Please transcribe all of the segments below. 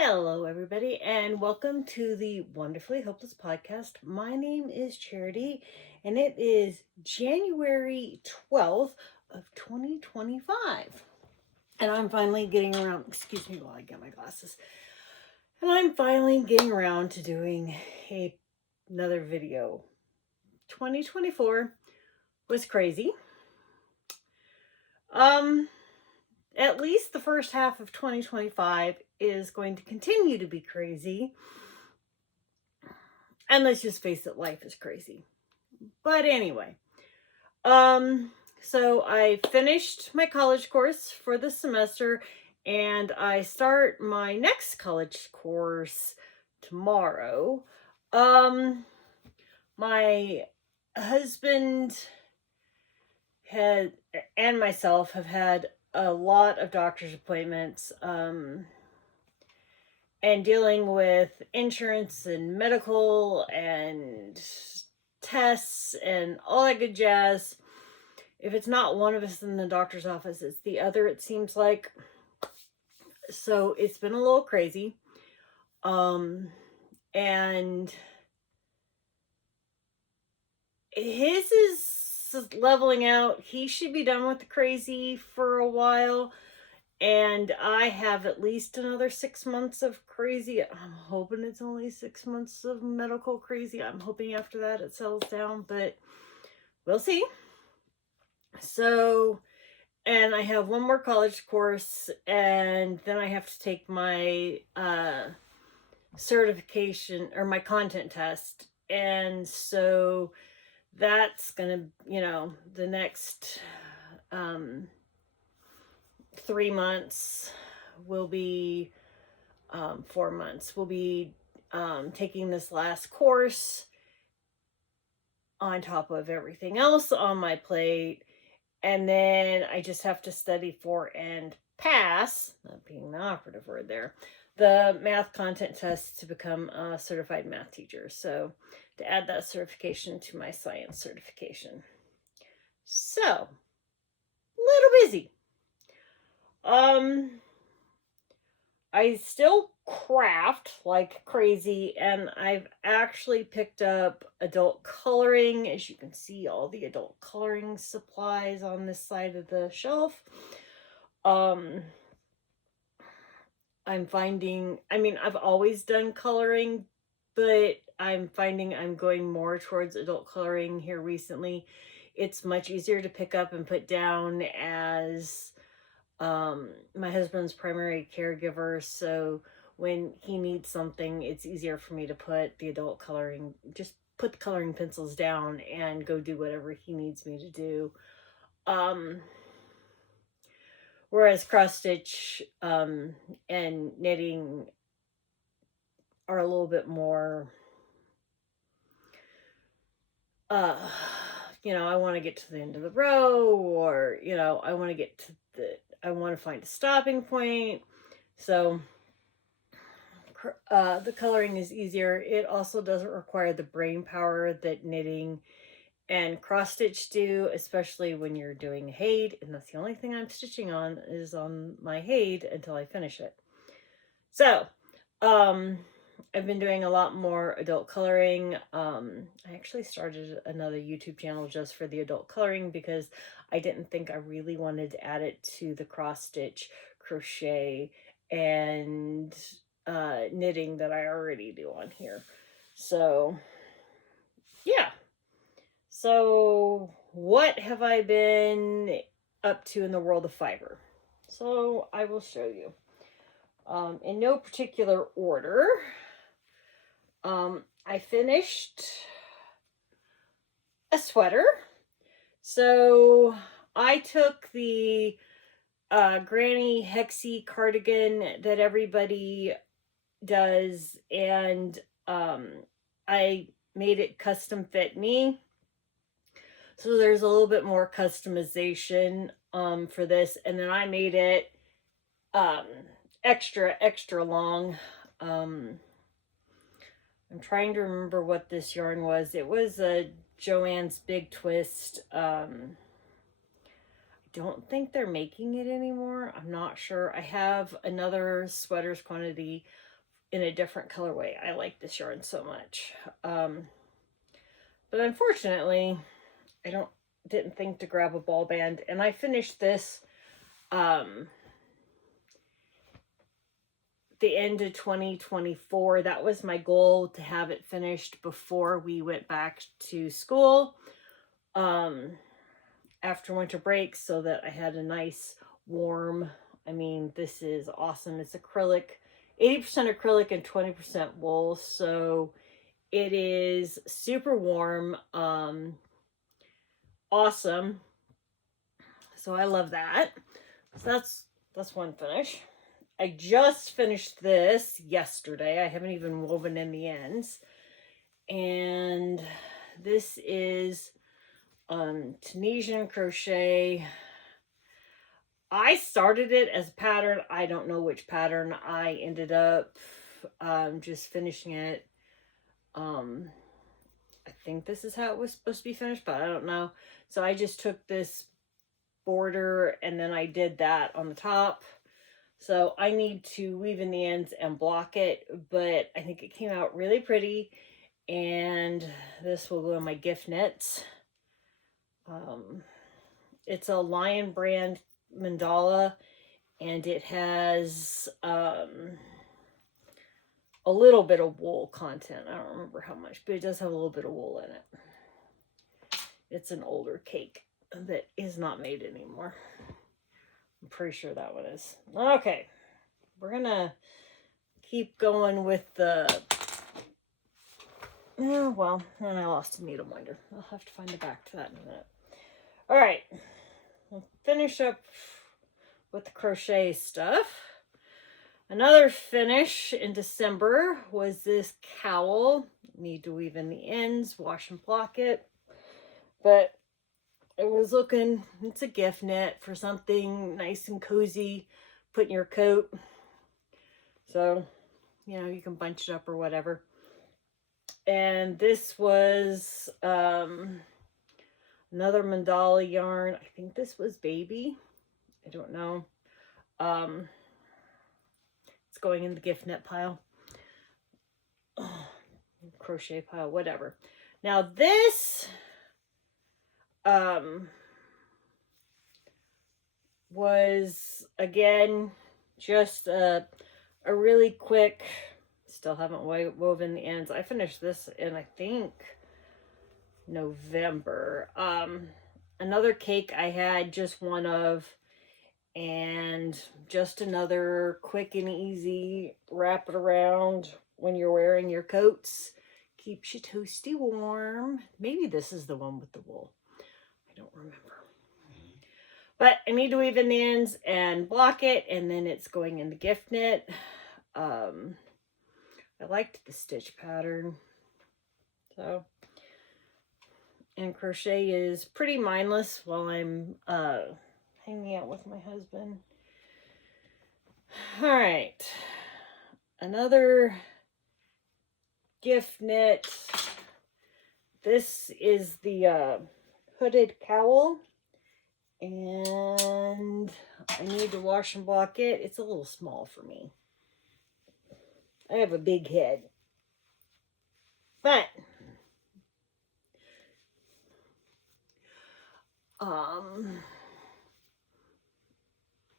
Hello, everybody, and welcome to the Wonderfully Hopeless podcast. My name is Charity, and it is January 12th of 2025. And I'm finally getting around, excuse me while I get my glasses. And I'm finally getting around to doing another video. 2024 was crazy. At least the first half of 2025 is going to continue to be crazy. And let's just face it, life is crazy. But anyway, so I finished my college course for the semester, and I start my next college course tomorrow. My husband had and myself have had a lot of doctor's appointments, and dealing with insurance and medical and tests and all that good jazz. If it's not one of us in the doctor's office, it's the other, it seems like. So it's been a little crazy. And his is leveling out. He should be done with the crazy for a while. And I have at least another 6 months of crazy. I'm hoping it's only 6 months of medical crazy. I'm hoping after that it settles down, but we'll see. So, and I have one more college course, and then I have to take my certification or my content test. And so that's gonna, the next 3 months will be 4 months. We'll be taking this last course on top of everything else on my plate. And then I just have to study for and pass, not being the operative word there, the math content test to become a certified math teacher. So to add that certification to my science certification. So, little busy. I still craft like crazy, and I've actually picked up adult coloring. As you can see, all the adult coloring supplies on this side of the shelf. I'm finding, I've always done coloring, but I'm finding I'm going more towards adult coloring here recently. It's much easier to pick up and put down as my husband's primary caregiver, so when he needs something, it's easier for me to put the adult coloring, just put the coloring pencils down and go do whatever he needs me to do. Whereas cross stitch and knitting are a little bit more, I want to get to the end of the row, or I want to get to I want to find a stopping point. So the coloring is easier. It also doesn't require the brain power that knitting and cross stitch do, especially when you're doing Haid. And that's the only thing I'm stitching on is on my Haid until I finish it. So I've been doing a lot more adult coloring. I actually started another YouTube channel just for the adult coloring because I didn't think I really wanted to add it to the cross stitch, crochet, and knitting that I already do on here. So yeah. So what have I been up to in the world of fiber? So I will show you. In no particular order. I finished a sweater. So I took the granny hexy cardigan that everybody does, and I made it custom fit me. So there's a little bit more customization for this, and then I made it extra long. I'm trying to remember what this yarn was. It was a Joann's Big Twist. I don't think they're making it anymore. I'm not sure. I have another sweaters quantity in a different colorway. I like this yarn so much. But unfortunately, I didn't think to grab a ball band, and I finished this the end of 2024. That was my goal, to have it finished before we went back to school after winter break, so that I had a nice warm, I mean, this is awesome. It's acrylic, 80% acrylic and 20% wool, so it is super warm, awesome. So I love that. So that's one finish. I just finished this yesterday. I haven't even woven in the ends. And this is Tunisian crochet. I started it as a pattern. I don't know which pattern. I ended up just finishing it. I think this is how it was supposed to be finished, but I don't know. So I just took this border and then I did that on the top. So I need to weave in the ends and block it, but I think it came out really pretty. And this will go in my gift knits. It's a Lion brand mandala, and it has a little bit of wool content. I don't remember how much, but it does have a little bit of wool in it. It's an older cake that is not made anymore. I'm pretty sure that one is. Okay, we're gonna keep going with the, oh, well, and I lost a needle minder. I'll have to find the back to that in a minute. All right, we'll finish up with the crochet stuff. Another finish in December was this cowl. Need to weave in the ends, wash and block it. But it was looking, it's a gift knit for something nice and cozy, put in your coat. So, you know, you can bunch it up or whatever. And this was another mandala yarn. I think this was baby. I don't know. It's going in the gift knit pile. Oh, crochet pile, whatever. Now this was, again, just a really quick, still haven't woven the ends. I finished this in, I think, November. Another cake I had just one of, and just another quick and easy, wrap it around when you're wearing your coats. Keeps you toasty warm. Maybe this is the one with the wool. I don't remember. But I need to weave in the ends and block it, and then it's going in the gift knit. I liked the stitch pattern. So, and crochet is pretty mindless while I'm hanging out with my husband. All right, another gift knit. This is the hooded cowl, and I need to wash and block it. It's a little small for me. I have a big head, but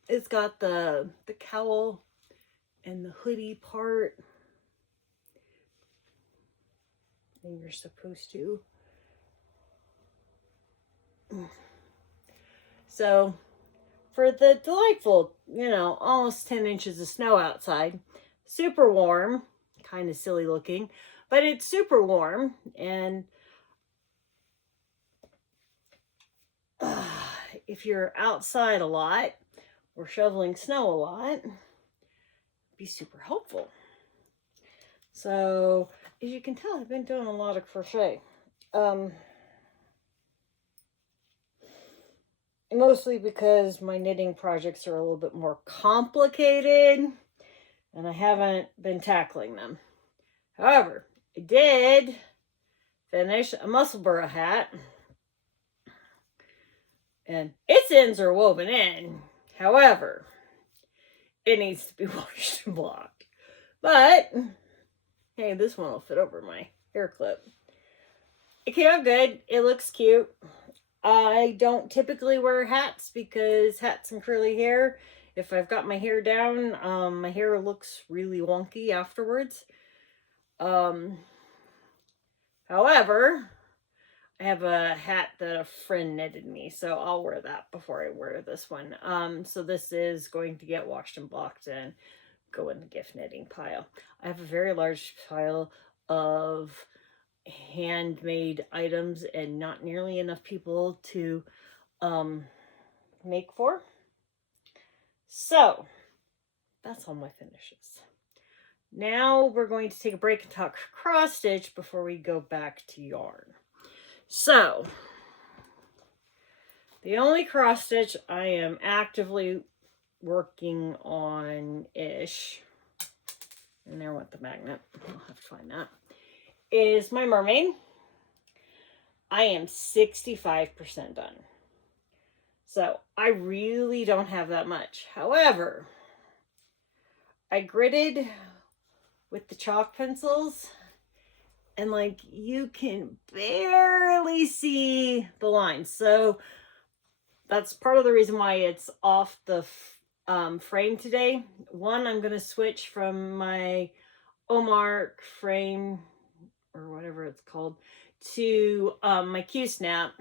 it's got the cowl and the hoodie part, and you're supposed to. So for the delightful, you know, almost 10 inches of snow outside, super warm, kind of silly looking, but it's super warm. And if you're outside a lot or shoveling snow a lot, it'd be super helpful. So as you can tell, I've been doing a lot of crochet. Mostly because my knitting projects are a little bit more complicated and I haven't been tackling them. However, I did finish a Musselburgh hat, and its ends are woven in. However, it needs to be washed and blocked. But, hey, this one will fit over my hair clip. It came out good. It looks cute. I don't typically wear hats because hats and curly hair, if I've got my hair down, my hair looks really wonky afterwards. However, I have a hat that a friend knitted me, so I'll wear that before I wear this one. So this is going to get washed and blocked and go in the gift knitting pile. I have a very large pile of handmade items and not nearly enough people to make for. So that's all my finishes. Now we're going to take a break and talk cross stitch before we go back to yarn. So the only cross stitch I am actively working on ish, and there went the magnet, I'll have to find that, is my mermaid. I am 65% done. So I really don't have that much. However, I gridded with the chalk pencils and like you can barely see the lines. So that's part of the reason why it's off the frame today. One, I'm going to switch from my Omark frame or whatever it's called to my Q-snap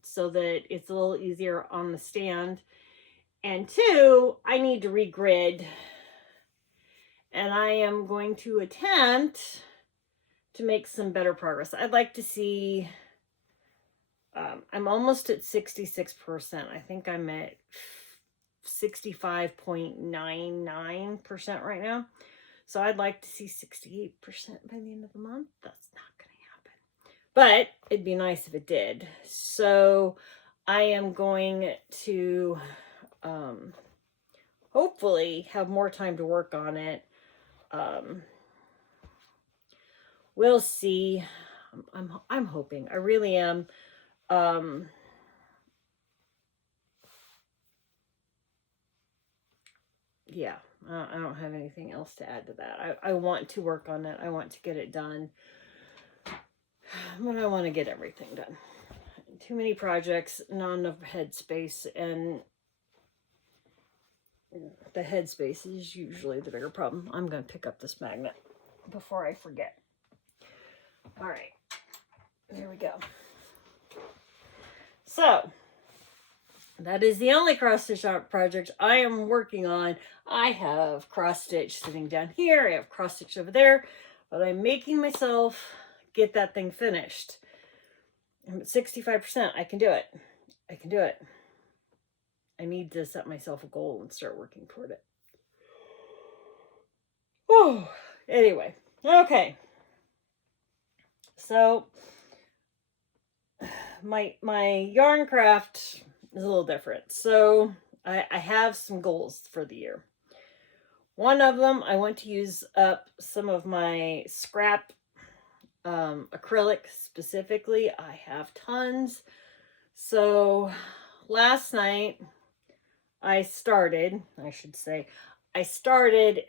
so that it's a little easier on the stand. And two, I need to regrid. And I am going to attempt to make some better progress. I'd like to see, I'm almost at 66%. I think I'm at 65.99% right now. So I'd like to see 68% by the end of the month. That's not going to happen. But it'd be nice if it did. So I am going to hopefully have more time to work on it. We'll see. I'm hoping. I really am. Yeah, I don't have anything else to add to that. I want to work on it. I want to get it done. But I want to get everything done. Too many projects, not enough headspace, and the headspace is usually the bigger problem. I'm going to pick up this magnet before I forget. All right, here we go. So that is the only cross stitch project I am working on. I have cross stitch sitting down here. I have cross stitch over there, but I'm making myself get that thing finished. I'm at 65%. I can do it. I can do it. I need to set myself a goal and start working toward it. Oh, anyway, okay. So my yarn craft is a little different. So I have some goals for the year. One of them, I want to use up some of my scrap acrylic specifically. I have tons. So last night I started,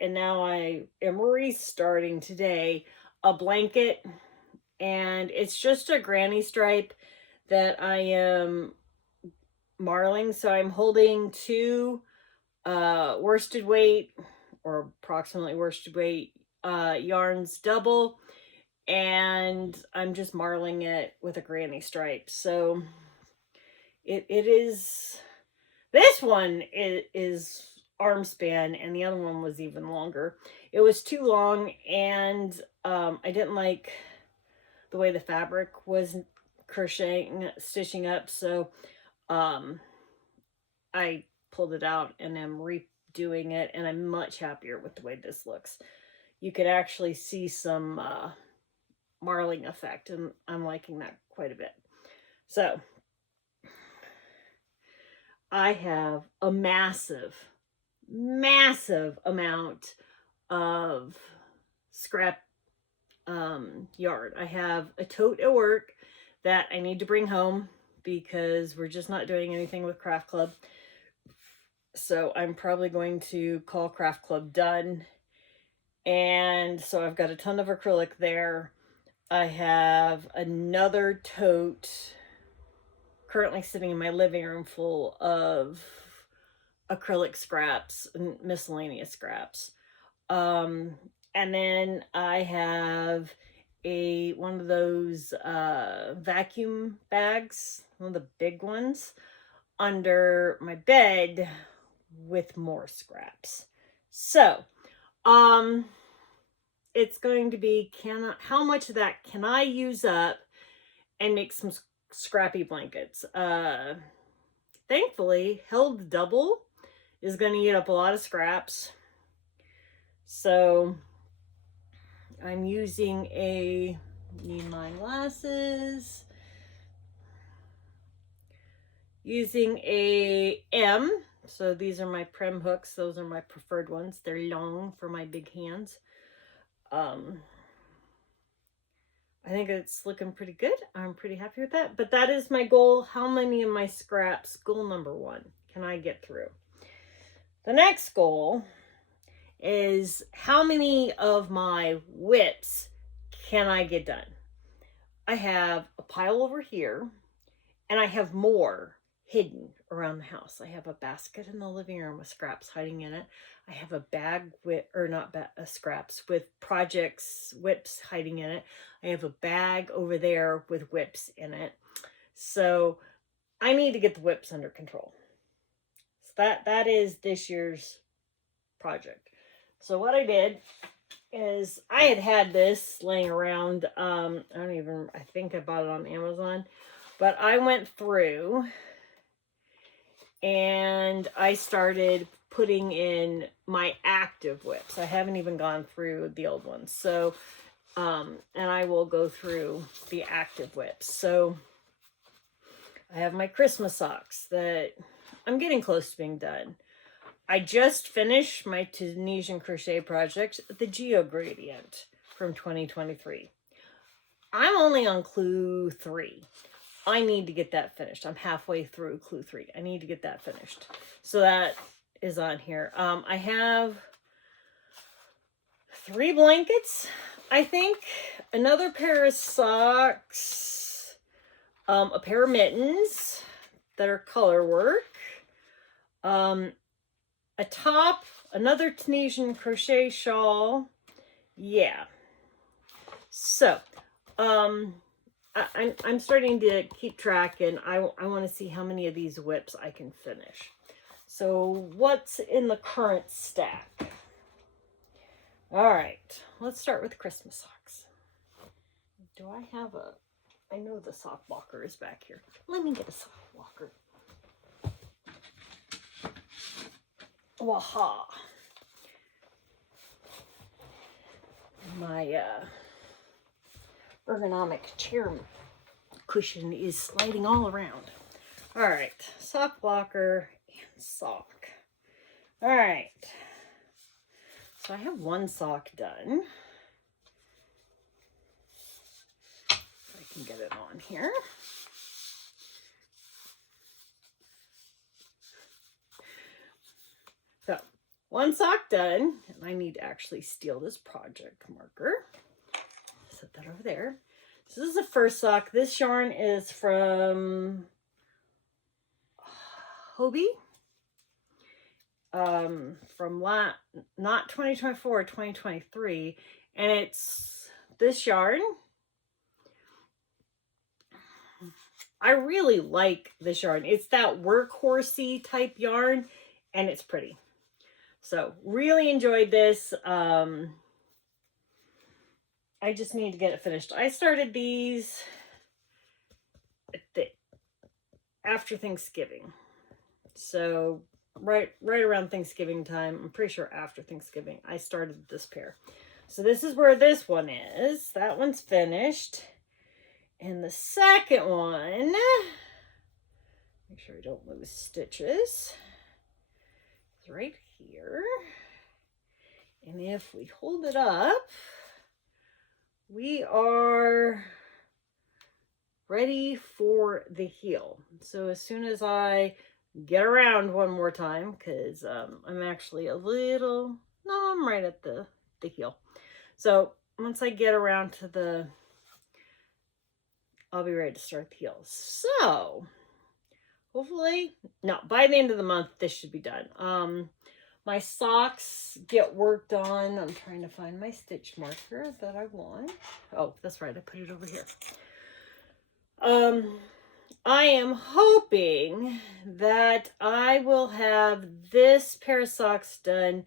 and now I am restarting today a blanket, and it's just a granny stripe that I am marling. So I'm holding two worsted weight or approximately worsted weight yarns double, and I'm just marling it with a granny stripe. So it is, this one is arm span, and the other one was even longer. It was too long, and I didn't like the way the fabric was stitching up, so I pulled it out and I'm redoing it, and I'm much happier with the way this looks. You can actually see some marling effect, and I'm liking that quite a bit. So I have a massive amount of scrap yarn. I have a tote at work that I need to bring home because we're just not doing anything with Craft Club. So I'm probably going to call Craft Club done And so I've got a ton of acrylic there. I have another tote currently sitting in my living room full of acrylic scraps and miscellaneous scraps. And then I have one of those vacuum bags, one of the big ones, under my bed with more scraps. So, it's going to be, how much of that can I use up and make some scrappy blankets? Thankfully, Held Double is going to eat up a lot of scraps. So I'm using need my glasses, using a M. So these are my Prem hooks. Those are my preferred ones. They're long for my big hands. I think it's looking pretty good. I'm pretty happy with that. But that is my goal. How many of my scraps, goal number 1, can I get through? The next goal is how many of my whips can I get done? I have a pile over here, and I have more hidden around the house. I have a basket in the living room with scraps hiding in it. I have a bag with, or not scraps, with projects, whips hiding in it. I have a bag over there with whips in it. So I need to get the whips under control. So that is this year's project. So what I did is I had this laying around. I think I bought it on Amazon, but I went through and I started putting in my active whips. I haven't even gone through the old ones. So, and I will go through the active whips. So I have my Christmas socks that I'm getting close to being done. I just finished my Tunisian crochet project, the Geo Gradient from 2023. I'm only on clue 3. I need to get that finished. I'm halfway through clue 3. I need to get that finished. So that is on here. I have 3 blankets, I think, another pair of socks, a pair of mittens that are color work, a top, another Tunisian crochet shawl. Yeah. So, I'm starting to keep track, and I want to see how many of these whips I can finish. So what's in the current stack? All right, let's start with Christmas socks. Do I have I know the sock walker is back here. Let me get a sock walker. Waha. My ergonomic chair cushion is sliding all around. All right, sock blocker and sock. All right, so I have 1 sock done. If I can get it on here. So 1 sock done, and I need to actually steal this project marker. Set that over there. So this is the first sock. This yarn is from Hobie. From not 2024, 2023. And it's this yarn. I really like this yarn. It's that workhorsey type yarn, and it's pretty. So really enjoyed this. I just need to get it finished. I started these after Thanksgiving. So right around Thanksgiving time, I'm pretty sure after Thanksgiving, I started this pair. So this is where this one is. That one's finished. And the second one, make sure I don't lose stitches, is right here. And if we hold it up, we are ready for the heel. So as soon as I get around one more time, because I'm actually I'm right at the the heel. So once I get around to the, I'll be ready to start the heels. So hopefully, no, by the end of the month, this should be done. My socks get worked on. I'm trying to find my stitch marker that I want. Oh, that's right. I put it over here. I am hoping that I will have this pair of socks done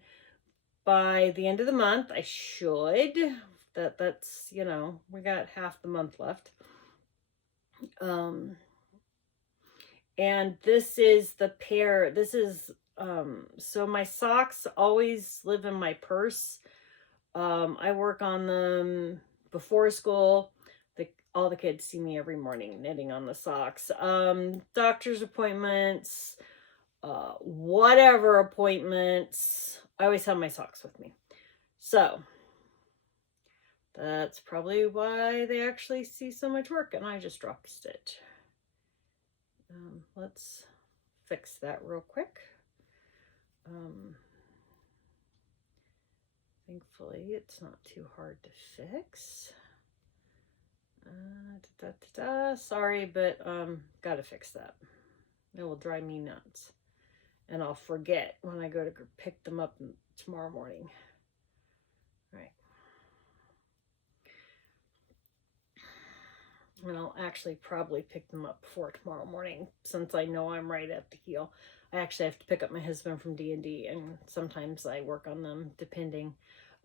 by the end of the month. I should. That's, you know, we got half the month left. And this is the pair. This is, so my socks always live in my purse. I work on them before school. All the kids see me every morning knitting on the socks. Doctor's appointments, whatever appointments, I always have my socks with me. So that's probably why they actually see so much work, and I just drop a stitch. Let's fix that real quick. Thankfully, it's not too hard to fix. Sorry, but gotta fix that. It will drive me nuts, and I'll forget when I go to pick them up tomorrow morning. All right. And I'll actually probably pick them up before tomorrow morning, since I know I'm right at the heel. I actually have to pick up my husband from D&D, and sometimes I work on them depending.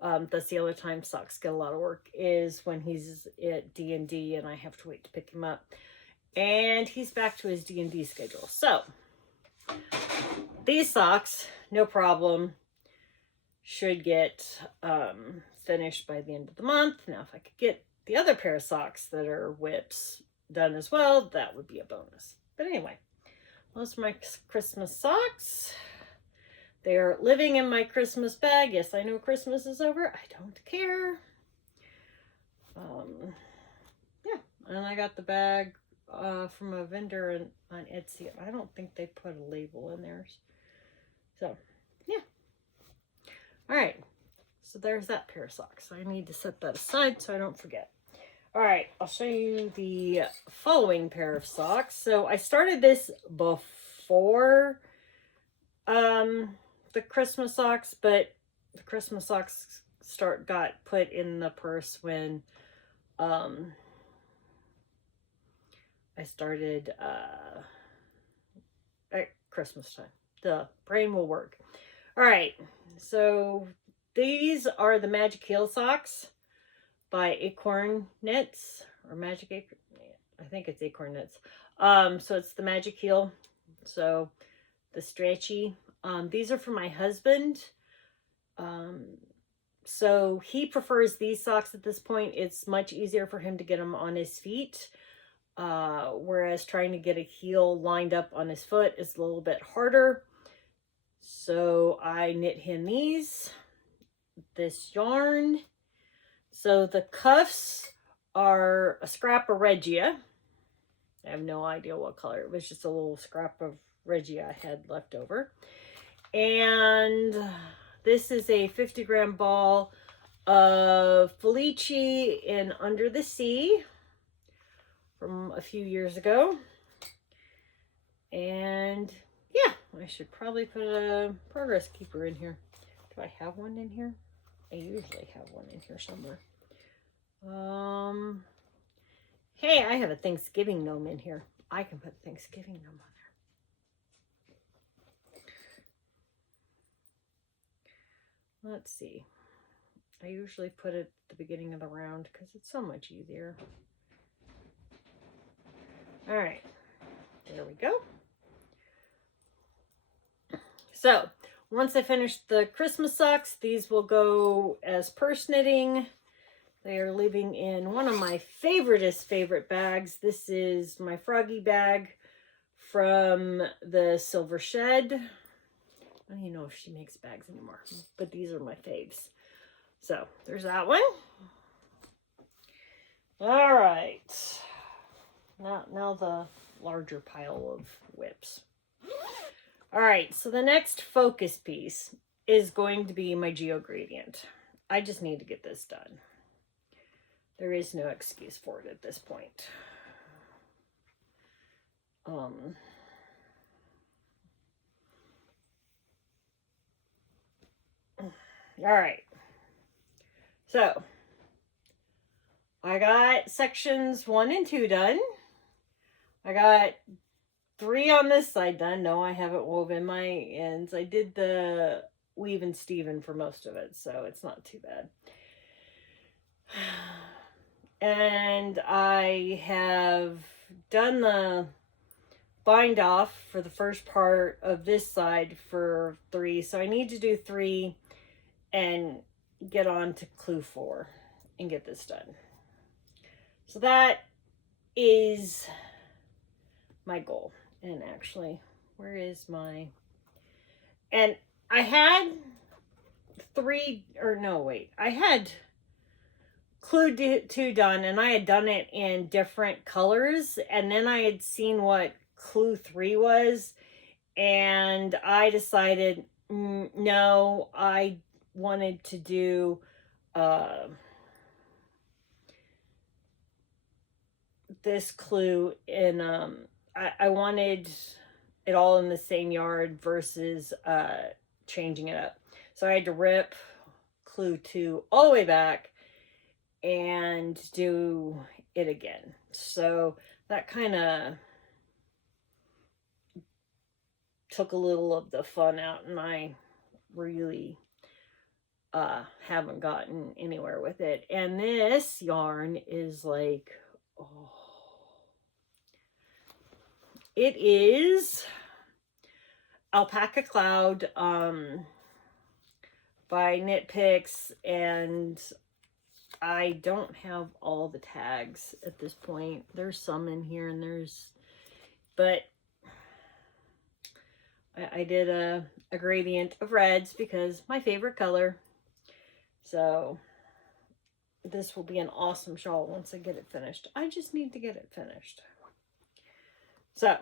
That's the other time socks get a lot of work, is when he's at D&D and I have to wait to pick him up. And he's back to his D&D schedule. So these socks, no problem, should get finished by the end of the month. Now, if I could get the other pair of socks that are whips done as well, that would be a bonus. But anyway, those are my Christmas socks. They are living in my Christmas bag. Yes, I know Christmas is over. I don't care. Yeah, and I got the bag from a vendor on Etsy. I don't think they put a label in theirs. So, yeah. All right. So there's that pair of socks. I need to set that aside so I don't forget. All right, I'll show you the following pair of socks. So I started this before the Christmas socks, but the Christmas socks got put in the purse when I started at Christmas time. The brain will work. All right, so these are the Magic Heel socks by Acorn Knits, or Magic Acorn. I think it's Acorn Knits. So it's the Magic Heel. So the stretchy. These are for my husband. So he prefers these socks at this point. It's much easier for him to get them on his feet. Whereas trying to get a heel lined up on his foot is a little bit harder. So I knit him this yarn. So the cuffs are a scrap of Regia. I have no idea what color. It was just a little scrap of Regia I had left over. And this is a 50-gram ball of Felici in Under the Sea from a few years ago. And yeah, I should probably put a progress keeper in here. Do I have one in here? I usually have one in here somewhere. Hey, I have a Thanksgiving gnome in here. I can put Thanksgiving gnome on there. Let's see. I usually put it at the beginning of the round because it's so much easier. All right, there we go. So once I finish the Christmas socks, these will go as purse knitting. They are living in one of my favorite bags. This is my Froggy bag from the Silver Shed. I don't even know if she makes bags anymore, but these are my faves. So there's that one. All right. Now the larger pile of whips. All right, so the next focus piece is going to be my Geo Gradient. I just need to get this done. There is no excuse for it at this point. All right. So, I got sections 1 and 2 done. I got 3 on this side done. No, I haven't woven my ends. I did the weave and Steven for most of it, so it's not too bad. And I have done the bind off for the first part of this side for 3. So I need to do 3 and get on to clue 4 and get this done. So that is my goal. And actually, where is my... And I had 3, or no, wait. I had clue 2 done, and I had done it in different colors. And then I had seen what clue 3 was. And I decided, no, I wanted to do... this clue in I wanted it all in the same yard versus changing it up. So I had to rip clue 2 all the way back and do it again. So that kind of took a little of the fun out, and I really haven't gotten anywhere with it. And this yarn is like, oh, it is Alpaca Cloud by Knit Picks, and I don't have all the tags at this point. There's some in here, and but I did a gradient of reds because my favorite color. So this will be an awesome shawl once I get it finished. I just need to get it finished. So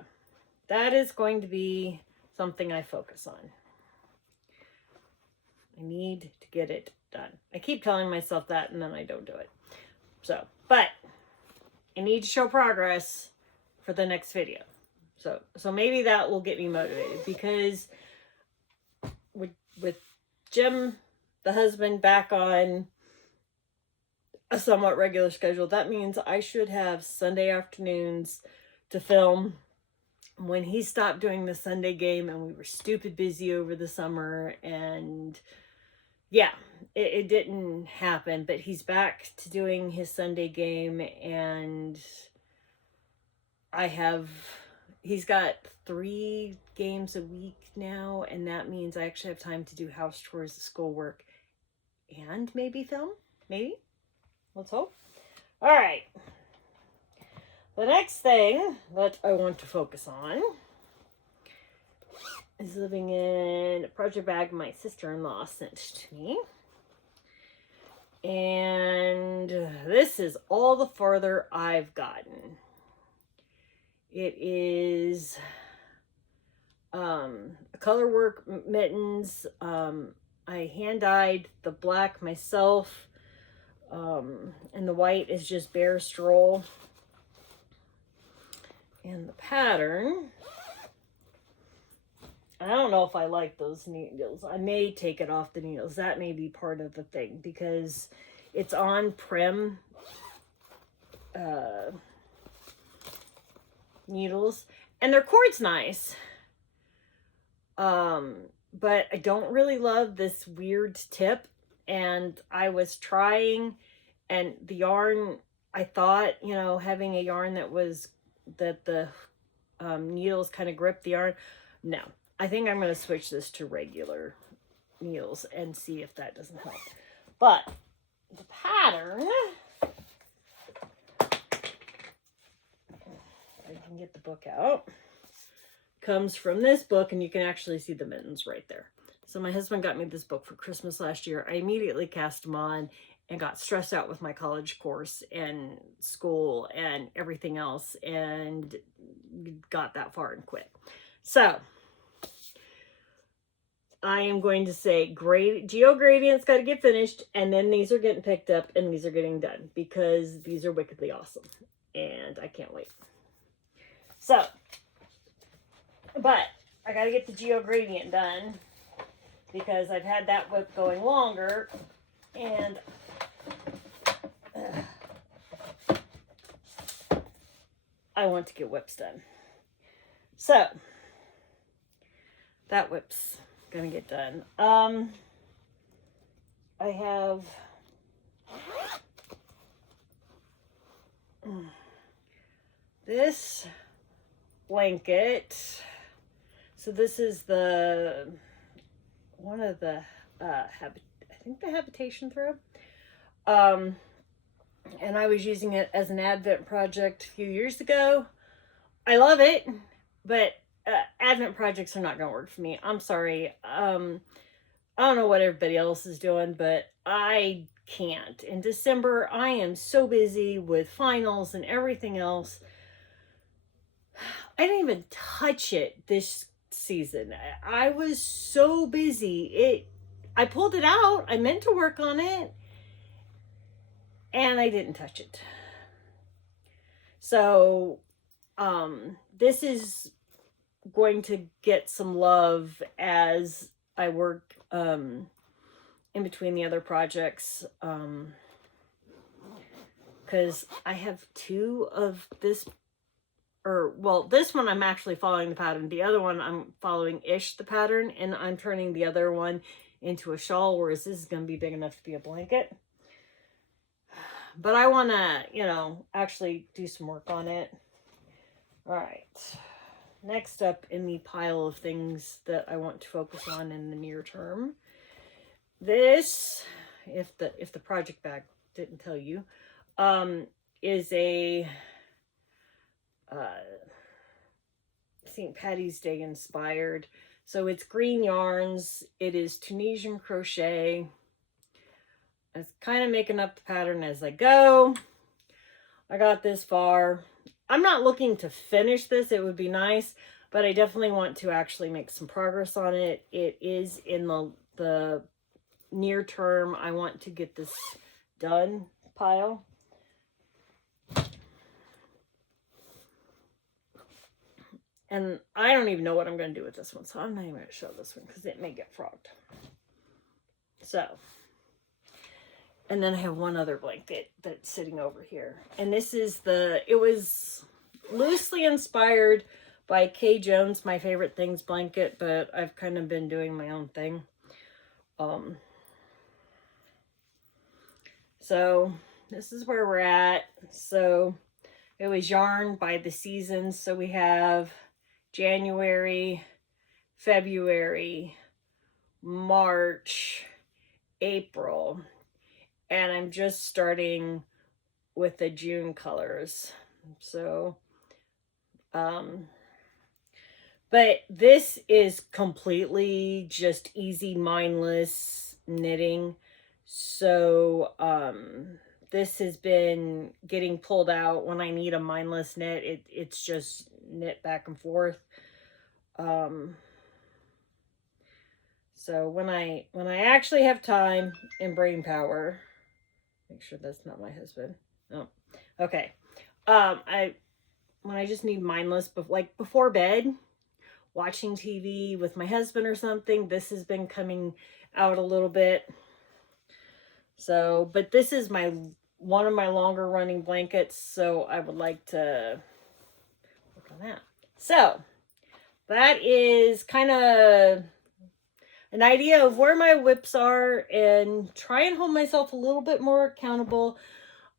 that is going to be something I focus on. I need to get it done. I keep telling myself that, and then I don't do it. So, but I need to show progress for the next video. So maybe that will get me motivated, because with Jim, the husband, back on a somewhat regular schedule, that means I should have Sunday afternoons to film. When he stopped doing the Sunday game, and we were stupid busy over the summer, and yeah, it didn't happen, but he's back to doing his Sunday game, and he's got 3 games a week now, and that means I actually have time to do house chores, schoolwork, and maybe film. Maybe. Let's hope. All right. The next thing that I want to focus on is living in a project bag my sister-in-law sent to me. And this is all the farther I've gotten. It is colorwork mittens. I hand-dyed the black myself, and the white is just bare stroll. And the pattern, I don't know if I like those needles. I may take it off the needles. That may be part of the thing, because it's on Prim needles, and their cord's nice. But I don't really love this weird tip, and I was trying, and the yarn, I thought, you know, having a yarn that the needles kind of grip the yarn. No, I think I'm going to switch this to regular needles and see if that doesn't help. But the pattern, I can get the book out, comes from this book, and you can actually see the mittens right there. So my husband got me this book for Christmas last year. I immediately cast them on and got stressed out with my college course and school and everything else, and got that far and quit. So I am going to say Geo Gradient's got to get finished, and then these are getting picked up and these are getting done because these are wickedly awesome and I can't wait. So, but I got to get the Geo Gradient done because I've had that whip going longer and I want to get whips done. So, that whip's gonna get done. I have this blanket. So this is the one of the I think the habitation throw. And I was using it as an Advent project a few years ago. I love it, but Advent projects are not going to work for me. I'm sorry. I don't know what everybody else is doing, but I can't. In December, I am so busy with finals and everything else. I didn't even touch it this season. I was so busy. I pulled it out. I meant to work on it. And I didn't touch it. So, this is going to get some love as I work in between the other projects, because I have two of this, this one I'm actually following the pattern. The other one I'm following the pattern, and I'm turning the other one into a shawl, whereas this is going to be big enough to be a blanket. But I want to, actually do some work on it. All right. Next up in the pile of things that I want to focus on in the near term. This, if the project bag didn't tell you, is a St. Patty's Day inspired. So it's green yarns. It is Tunisian crochet. I was kind of making up the pattern as I go. I got this far. I'm not looking to finish this. It would be nice, but I definitely want to actually make some progress on it. It is in the near term. I want to get this done pile. And I don't even know what I'm going to do with this one, so I'm not even going to show this one because it may get frogged. So, and then I have one other blanket that's sitting over here. And this is it was loosely inspired by Kay Jones, My Favorite Things blanket, but I've kind of been doing my own thing. So this is where we're at. So it was yarn by the seasons. So we have January, February, March, April, and I'm just starting with the June colors. So, but this is completely just easy, mindless knitting. So, this has been getting pulled out when I need a mindless knit. It's just knit back and forth. So when I actually have time and brain power, make sure that's not my husband. Oh, okay. When I just need mindless, but like before bed, watching TV with my husband or something, this has been coming out a little bit. So, but this is one of my longer running blankets, so I would like to work on that. So that is kind of an idea of where my whips are and try and hold myself a little bit more accountable.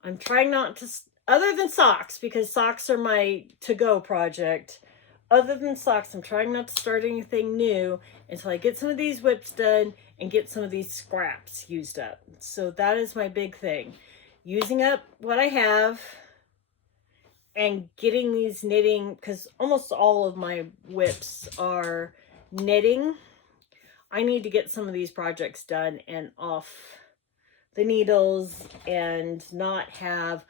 I'm trying not to, other than socks, because socks are my to-go project. Other than socks, I'm trying not to start anything new until I get some of these whips done and get some of these scraps used up. So that is my big thing. Using up what I have and getting these knitting, because almost all of my whips are knitting. I need to get some of these projects done and off the needles and not have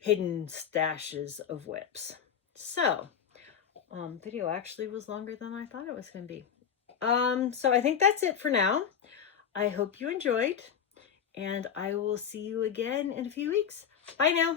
hidden stashes of whips. So, video actually was longer than I thought it was going to be. So I think that's it for now. I hope you enjoyed, and I will see you again in a few weeks. Bye now.